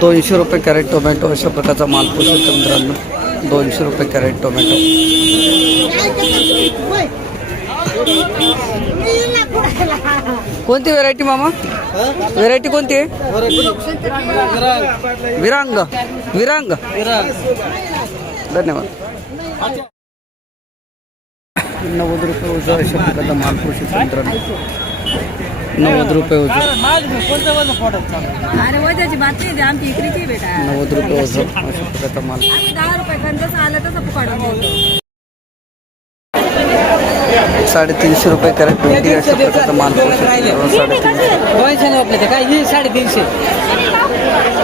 ₹200 crate tomato अशा प्रकारचा माल पोहोचतो मित्रांनो. ₹200 कॅरेट टोमॅटो. कोणती व्हेरायटी मामा? व्हेरायटी कोणती आहे? विरांग. विरांग. धन्यवाद. ₹90 उजवा अशा प्रकारचा माल पोहोचतो मित्रांनो. ₹90 उजवा. अरे वजाची बात नाही, आमची इकरीची बेटा. ₹90 उजवा अशा प्रकारचा माल. 10 रुपये जसं आलं तसं फुकाडून देतो. ₹350 कॅरेट भेंडी अशा प्रकारचा माल पोहोचतो. आपल्या काय 350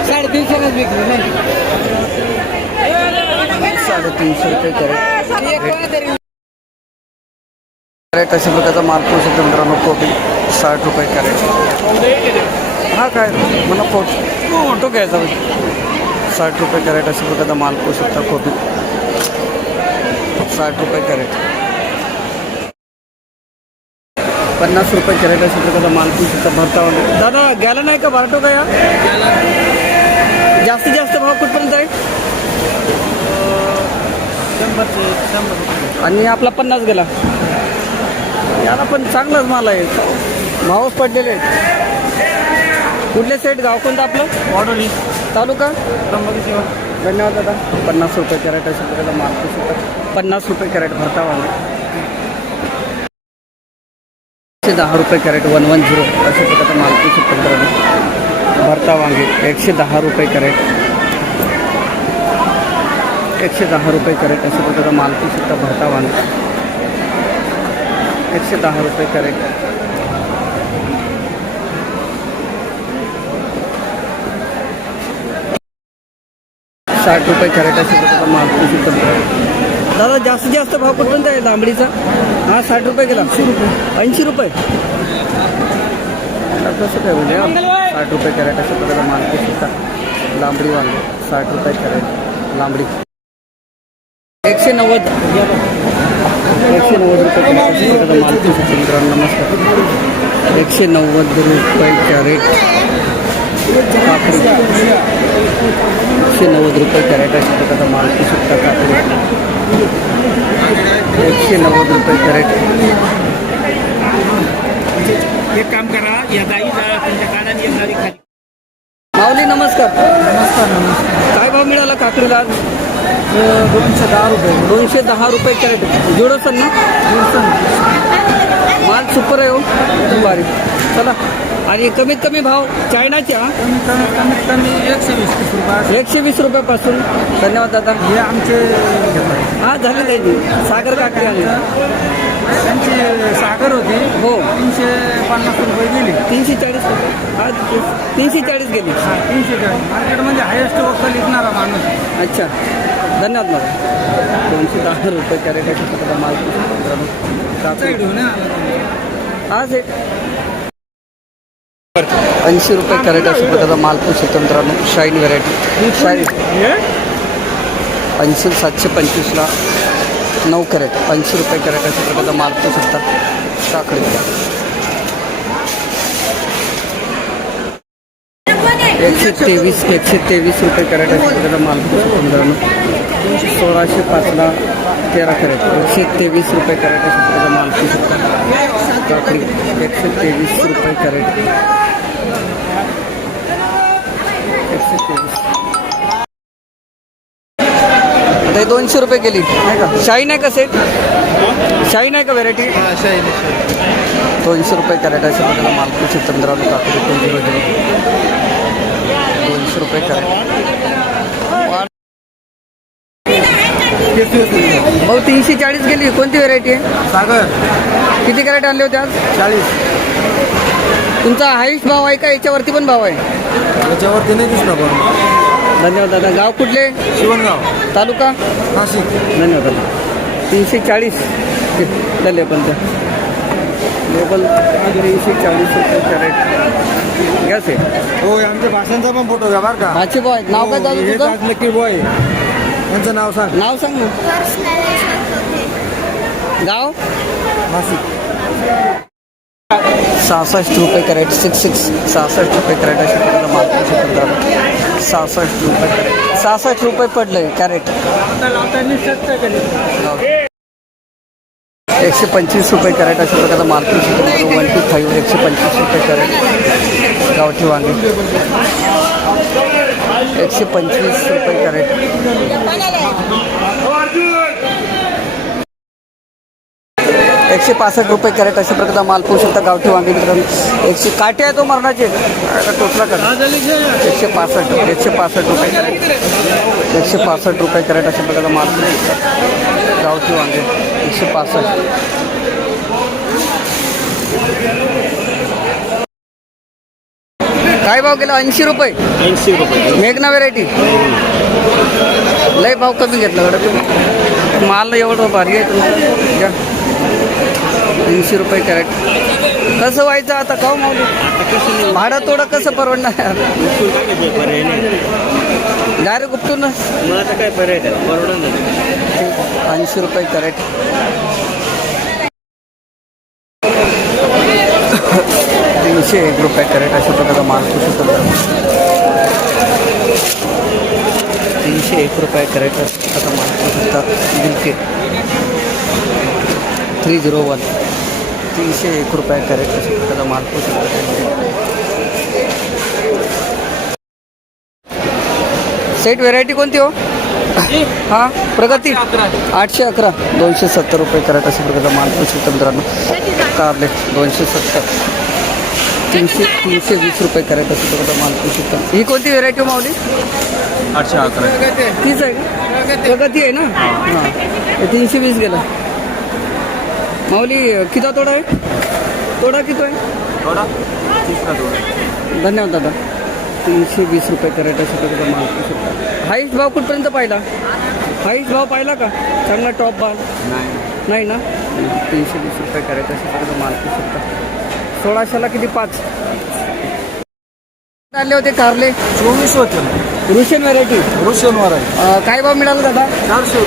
350 विक्री नाही. ₹350 कॅरेट. कॅरेट अशा प्रकारचा माल पोहोचतो मित्रांनो. कोबी ₹60 कॅरेट. हा काय मला फोटो घ्यायचा ₹60 कॅरेट अशा प्रकारचा माल पोहोचतो. कोबी ₹60 कॅरेट. ₹50 कॅरेट अशा प्रकारचा माल पोहोचतो. भरता दादा गेला नाही का भरतो का? या जास्तीत जास्त भाव कुठपर्यंत आहे? 100 आणि आपला 50 गेला. याला पण चांगलाच माल आहे, भावच पडलेले आहेत. कुठले सेट गाव कोणतं आपलं? वाडोली तालुका त्र्यंबकेश्वर. धन्यवाद दादा. ₹50 कॅरेट अशा प्रकारचा माल पोहोचतो. ₹50 कॅरेट भरता वांगे. ₹110 कॅरेट 110 अशा प्रकारचा माल पोहोचतो. भरता वांगे ₹110 कॅरेट. ₹110 कॅरेट अशा प्रकारचा माल पोहोचतो. भरता वांगे ₹110 कॅरेट. ₹60 कॅरेट अशा प्रकारचा माल पोहोचतो. दादा जास्तीत जास्त भाव कुठपर्यंत आहे लांबडीचा? हा ₹60 गेला. ₹80 कसं काय म्हणजे? ₹60 कॅरेट अशा प्रकारचा माल पोहोचतो. लांबडी वांगे ₹60 कॅरेट. लांबडी 190 कॅरेट अशा प्रकारचा माल पोहोचतो मित्रांनो. नमस्कार. ₹190 कॅरेट. काकडी ₹190 कॅरेट अशा प्रकारचा माल पोहोचतो. काकडी ₹190 कॅरेट. एक काम करा, या गाई तुमच्या कानात येणारी खाली. माऊली नमस्कार. नमस्कार नमस्कार. काय भाव मिळाला काकडीला आज? ₹210. ₹210 कॅरेट. जोडसन ना? माल सुपर आहे हो, भारी. चला. आणि कमीत कमी भाव चायनाच्या कमीत कमी 120 रुपये. 120 रुपयापासून. धन्यवाद दादा. हे आमचे हा झाले त्याची सागर काकडी आली. त्यांची साखर होती. हो. 350 रुपये गेली. 340 हा 340 गेली. 340 मार्केटमध्ये हायेस्ट वक्कल विकणारा माणूस. अच्छा धन्यवाद मला. ₹210 कॅरेट अशा प्रकारचा माल हा से ₹80 कॅरेट अशा प्रकारचा माल पोहोचतो मित्रांनो. शाईन व्हेरायटी शाईन 80 725ला 9 कॅरेट. ₹80 कॅरेट अशा प्रकारचा माल पोहोचतात. काकडी 123 रुपये कॅरेट अशा प्रकारचा माल पोहोचतो मित्रांनो. 1605ला 13 कॅरेट. 123 कॅरेट अशा प्रकारचा माल पोहोचतात. काकडी 123 कॅरेट. 123. आता ₹200 गेली नाही का? शाईन आहे का सेट? शाईन आहे का व्हेरायटी? ₹200 कॅरेट अशा प्रकारचा माल पोहोचतो मित्रांनो. काकडी 200 कॅरेट. भाऊ 340 गेली. कोणती व्हेरायटी आहे? सागर. किती कॅरेट आणले होते आज? 40. तुमचा हाईस्ट भाव आहे का याच्यावरती पण भाव आहे? याच्यावरती नाही दिसणार पण. धन्यवाद दादा. गाव कुठले? शिवणगाव तालुका नाशिक. धन्यवाद दादा. 340 झाले पण त्या लेबल 340 कॅरेट गॅस आहे. हो आमच्या भाषांचा पण फोटो घ्या बरं का. भाची बॉय नाव काय दादा तुझं? नक्की बॉय. त्यांचं नाव सांग. नाव सांग ना. गाव नाशिक. 66 रुपये कॅरेट 66 रुपये कॅरेट अशा प्रकारचा माल पाहू शकता. 66 रुपये कॅरेट 66 रुपये पडलं कॅरेट. 125 रुपये कॅरेट अशा प्रकारचा माल पाहू शकता. 125 125 रुपये कॅरेट गावठी वांगे 125 रुपये कॅरेट. 165 रुपये कॅरेट अशा प्रकारचा माल पाहू शकता. गावठी वांगे मित्रांनो 100 काटे आहे तो मरणाचे टोचला करा. 165 रुपये कॅरेट 165 रुपये कॅरेट अशा प्रकारचा माल पाहू शकता. गावठी वांगे 165. काय भाव गेला 80 रुपये 80 रुपये मेघना व्हेरायटी लय भाव कमी घेतला गड्या तुम्ही. माल एवढं भारी आहे तुम्ही 80 रुपये कॅरेट. कसं व्हायचं आता खाऊ मावली भाडं थोडं कसं परवडणार डायरेक्ट उपटून ना. मला आता काय पर्याय परवडून 80 रुपये कॅरेट. 301 रुपये कॅरेट अशा प्रकारचा माल पाहू शकतो. 301 रुपये कॅरेट अशा प्रकारचा माल पाहू शकता. बिलके 301 301 रुपये कॅरेट अशा प्रकारचा माल पाहू शकता. सेट व्हेरायटी कोणती हो? हां प्रगती 811 270 रुपये कॅरेट अशा प्रकारचा माल पाहू शकता मित्रांनो. कारले 270 320 रुपये कॅरेट अशा प्रकारचा माल पाहू शकता. ही कोणती व्हेरायटी हो मावली? 811 तीच आहे का? प्रगती आहे ना. हां 320 गेला माऊली. किती तोडा आहे? तोडा किती आहे? धन्यवाद दादा. 320 रुपये कॅरेट अशा प्रकारचा माल पाहू शकता. हाईस्ट भाव कुठपर्यंत पाहिला? हाईस्ट भाव पाहिला का? चांगला टॉप भाव नाही ना. 320 रुपये कॅरेट अशा प्रकारचा माल पाहू शकता. 1600ला किती 5 आले होते कारले? 24 होते रुशियन व्हेरायटी रुशियनवर आहे. काय भाव मिळाला दादा? 400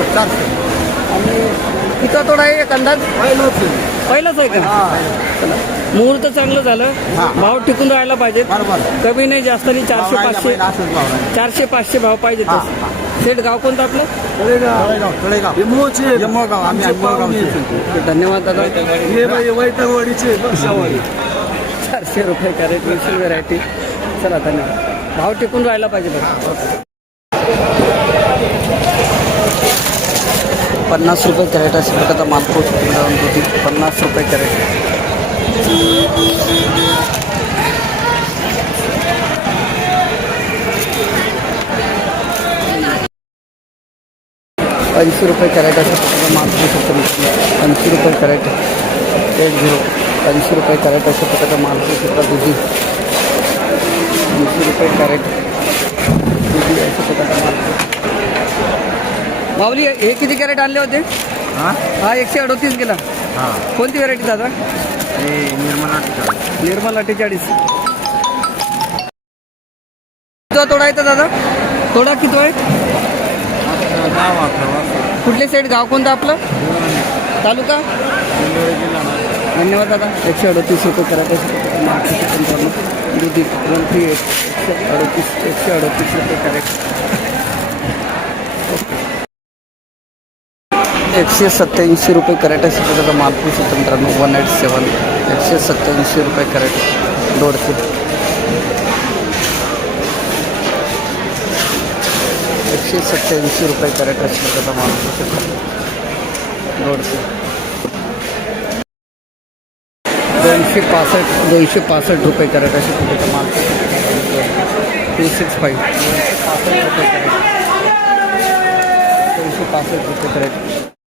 आणि किती तोडा आहे एक अंदाज? पहिलाच आहे का? चला मुहूर्त चांगलं झालं. भाव टिकून राहायला पाहिजे. कमी नाही जास्त नाही. 400-500 भाव पाहिजे. सेट गाव कोणतं आपलं? धन्यवाद दादा. 400 रुपये कॅरेट रुशियन व्हेरायटी. चला धन्यवाद. भाव टिकून राहायला पाहिजे. 50 रुपये कॅरेट अशा प्रकारचा माल पाहू शकतो. 50 रुपये कॅरेट. 80 रुपये कॅरेट अशा प्रकारचा माल पाहू शकतो. 80 रुपये कॅरेट 80 रुपये कॅरेट अशा प्रकारचा माल पाहू शकता. दुधी 80 रुपये कॅरेट दुधी अशा प्रकारचा माल. माऊली हे किती कॅरेट आणले होते? हा 138 गेला. कोणती व्हेरायटी दादा? निर्मल 48. किती तोडा येतं दादा? तोडा किती आहे? कुठले साईड गाव कोणतं आपलं? तालुका? धन्यवाद दादा. 138 रुपये कॅरेट दुधी 138 रुपये कॅरेट. 187 रुपये कॅरेट अशा प्रकारचा माल पाहू शकतो मित्रांनो. 187 187 रुपये कॅरेट. दोडके 187 रुपये कॅरेट अशा प्रकारचा माल पाहू शकतो. दोडके 265 रुपये कॅरेट अशा प्रकारचा माल. 265 रुपये कॅरेट 265 रुपये कॅरेट.